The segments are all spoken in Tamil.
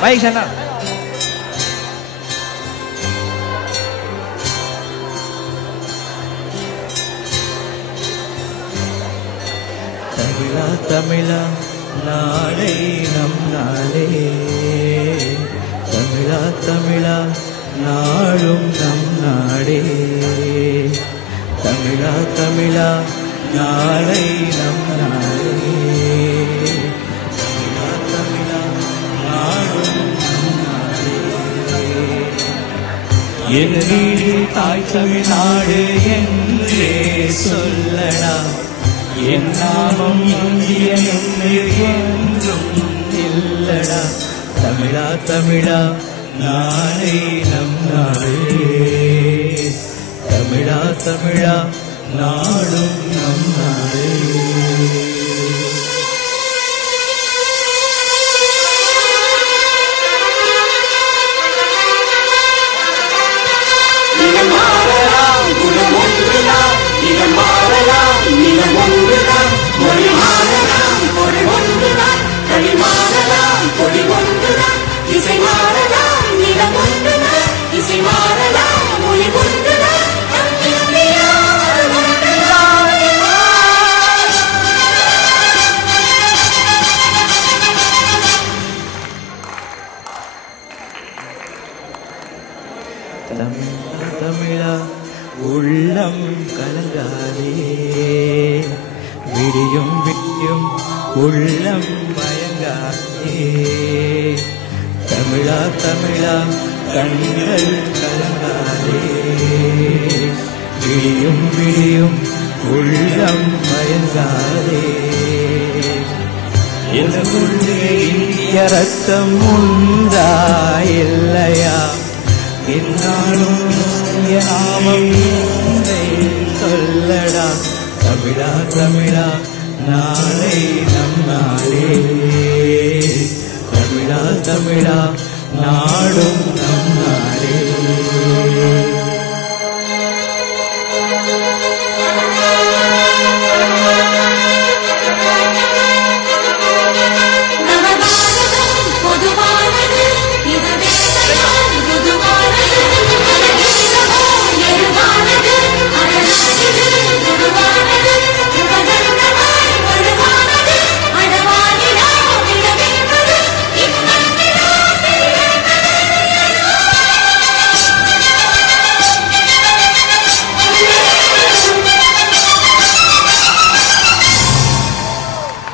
Baik sana. தமிழா தமிழா நாடே நம் நாடே, தமிழா தமிழா நாடும் நம் நாடே, தமிழா தமிழா நாடே நம் நாடே, தமிழா தமிழா நாடும் நம் நாடே. என் வீடு தாய் தமிழ்நாடு என்றே சொல்லடா, என் நாமம் இந்தியன் என்றும் இல்லடா, தமிழா தமிழா நாடே நம் நாடே, தமிழா தமிழா நாடும் நம் நாடே. தமிழா உள்ளம் கலங்காதே, விடியும் விடியும் உள்ளம் மயங்காதே, தமிழா தமிழா கண்கள் கலங்காதே, விடியும் விடியும் உள்ளம் மயங்காதே. எனக்குள்ளே இந்திய ரத்தம் உண்டா இல்லையா, என்னாலும் நாமம் சொல்லடா, தமிழா தமிழா நாளை நம் நாளே, தமிழா தமிழா நாடும் நம் நாளே.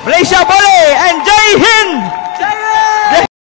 Malaysia boleh and Jai